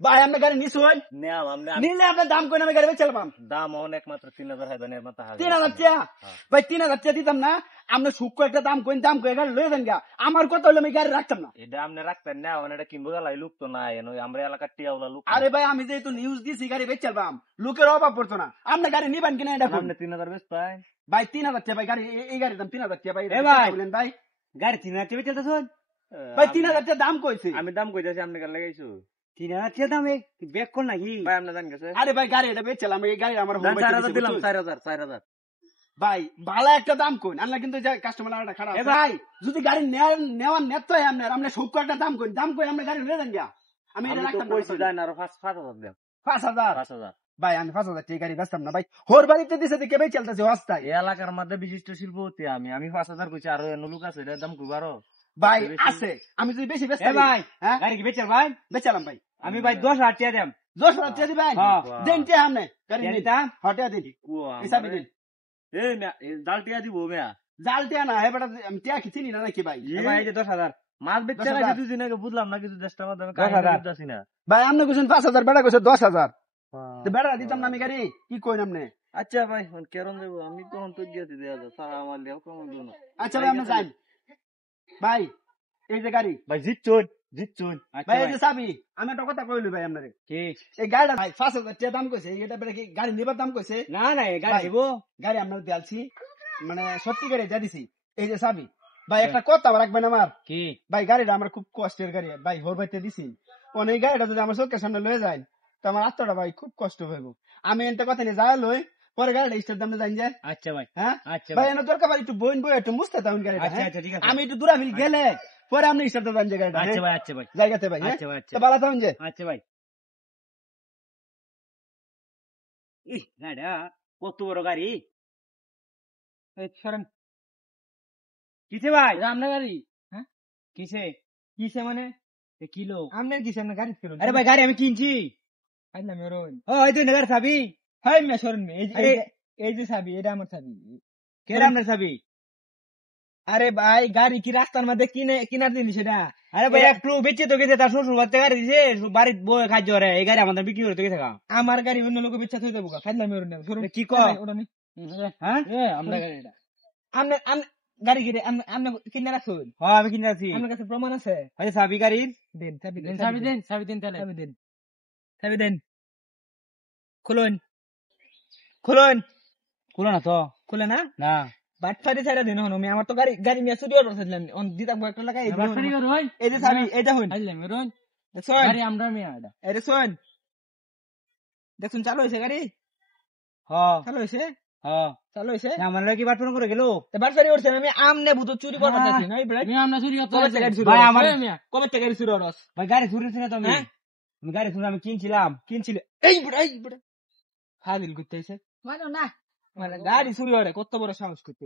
ভাই আপনি গাড়ি নিছুন নেওয়াম আমনে নিলে আপনার দাম কই না আমি গাড়ি বেচলাম দাম অনেক মাত্র 3000 হাজার মাথা 3000 টাকা ভাই 3000 টাকা দিতাম না আপনি সূক্ষ্ম একটা দাম কই গাড়ি লয়ে দেন গা আমার কথা হলো আমি গাড়ি রাখতাম না এটা আপনি রাখতেন না এটা কিনবো গেলাই লোক তো নাই আমরা এলাকার টিয়াওলা লোক আরে ভাই আমি যেহেতু নিউজ দিছি গাড়ি বেচলাম লোকের অভাব পড়তো না আপনি গাড়ি নিবেন কিনা এটা আপনি 3000 বেচ পাই ভাই 3000 টাকা ভাই গাড়ি এই গাড়ির দাম 3000 টাকা ভাই এ ভাই বলেন ভাই গাড়ি 3000 টাকা বেচতেছ ভাই 3000 টাকা দাম কইছে আমি দাম কইতাছি আপনি কার লাগাইছো 3000 টাকা দামে ব্যাক কর নাকি ভাই আপনি জান গেছে আরে ভাই গাড়ি এটা বেচলাম এই গাড়ি আমার হোম 4000 দিলাম 4000 ভাই ভালো একটা দাম কইন আল্লাহ কিন্তু কাস্টমার একটা খারাপ ভাই যদি গাড়ি নেওয়ার নেত হয় আপনার সূক্ষ্ম একটা দাম কইন দাম কই আমরা গাড়ি লয়ে দেন গা আমি এটা রাখতাম না কইছি জান আর 5000 দেন 5000 ভাই আমি 5000 টাকা গাড়ি বেচতাম না ভাই হোর বাড়িতে দিছে দেখে ভাই চলতেছে ওয়াস্তায় এই এলাকার মধ্যে বিশিষ্ট শিল্পপতি আমি 5000 কইছি আর অন্য লোক আছে এটার দাম কইবারো ভাই আছে আমি যদি বেশি বেচতাম ভাই হ্যাঁ গাড়ি কি বেচাল ভাই বেচলাম ভাই আমি ভাই 10000 টাকা দেম 10000 টাকা দিবেন হ্যাঁ। দেন তে আমনে গাড়ি নিতা হটিয়া দিন হিসাবে দিন এই না জাল টিয়া দিব মিয়া জাল টিয়া না হে বেটা আমি টিয়া কি চিনি না নাকি ভাই ভাই এই যে 10000 মাছ বেচতে 10,000 গেছে দুদিন আগে বুঝলাম না কিছু দেশটার মধ্যে আমি 10,000 কাহিনী বুঝতাছি না ভাই আপনি কইছেন 5000 বেটা কইছে 10000 তো বেটা দিতাম না আমি গাড়ি কি কইন আপনি আচ্ছা ভাই কেরম দেব আমি তো অন্ত গিয়েছি দেয়া দাও সারা আমার লেও কম দিও না আচ্ছা ভাই আপনি যান ভাই এই যে গাড়ি ভাই জিতছুন ভাই এই যে চাবি আমি একটা কথা কইলি ভাই আপনারে কি এই গাড়িটা ভাই 5000 টাকা দাম কইছে এটা বেটা কি গাড়ি নিবার দাম কইছে না না এই গাড়ি ভাই, দেব গাড়ি আপনার দিয়ালছি মানে সত্যি গাড়ি দিয়ে দিছি এই যে চাবি ভাই একটা কথা রাখবেন আমার কি ভাই গাড়িটা আমার খুব কষ্টের গাড়ি ভাই হোর বাইতে দিছি অনেক গাড়িটা যদি আমার চোখের সামনে লয়ে যায় তো আমার আত্মাটা ভাই খুব কষ্ট হইব আমি এনতে কথা নিয়ে যায় লই পরে গাড়িটা স্টার দামে যাই যায় আচ্ছা ভাই হ্যাঁ আচ্ছা ভাই ভাই এনে দরকার ভাই একটু বইন বই একটু মুছতে তাউন গাড়িটা আচ্ছা হ্যাঁ? আচ্ছা ঠিক আছে আমি একটু দূরা মিল গেলে পরে আপনি স্টার দাম জায়গা গাড়িটা আচ্ছা ভাই আচ্ছা ভাই জায়গাতে ভাই হ্যাঁ আচ্ছা ভাই আচ্ছা তো ভালো থাকুন যে আচ্ছা ভাই ই গাড়িটা কত বড় গাড়ি এই সরেন কিসে ভাই আপনার গাড়ি কিসে কিসে মানে কিলো আপনার কিসে আপনার গাড়ি ছিল আরে ভাই গাড়ি আমি কিনছি আইলাম রোন ও এই তুই নগর চাবি হাই মে সরেন আরে এই যে চাবি এটা আমার চাবি কে রামনের চাবি আরে ভাই গাড়ি কি রাস্তার মধ্যে কিনার জিনিস এটা আরে ভাই একটু বেঁচে তো গেছে তার শ্বশুর বাড়িতে গাড়ি দিছে বাড়ির বই খাদ্য রে এই গাড়ি আমাদের বিক্রি করতে গেছে আমার গাড়ি অন্য লোক বিচ্ছা থই দেবো খাইলাম রোন সরেন কি কর ওটা নি হ্যাঁ আপনার গাড়ি এটা আপনি গাড়ি কিনে আপনি কিনে রাখুন হ্যাঁ আমি কিনে আছি আপনার কাছে প্রমাণ আছে আরে চাবি গাড়ির দেন চাবি চাবি দেন তাহলে চাবি দেন চাবি দেন খুলুন খুলুন খুলো না তো খুলে না না বাটফারি ছাড়া দিন হন আমি আমার তো গাড়ি নিয়ে চুরি অর্ডার করছিলাম অন দিতাম একটা লাগাই এই যে চাবি এইটা হইন দেখুন গাড়ি আমরা মিয়া এটা এই দেখুন দেখুন চালু হয়েছে গাড়ি হ্যাঁ চালু হয়েছে হ্যাঁ চালু হয়েছে আমার কি বাটন করে গেল বাটফারি করছে আমি আমনে ভূত চুরি করতে চাইছি না আমরা চুরি করতে কবে থেকে গাড়ি চুরি ভাই আমার কবে থেকে গাড়ি চুরি অর্ডার ভাই গাড়ি চুরিছে না তো আমি হ্যাঁ? আমি গাড়ি চুরি আমি কিনছিলাম কিনছিলে এই বুড়া ফাজিল করতে এসে মানে গাড়ি চুরি হয় কত বড় সাহস করতে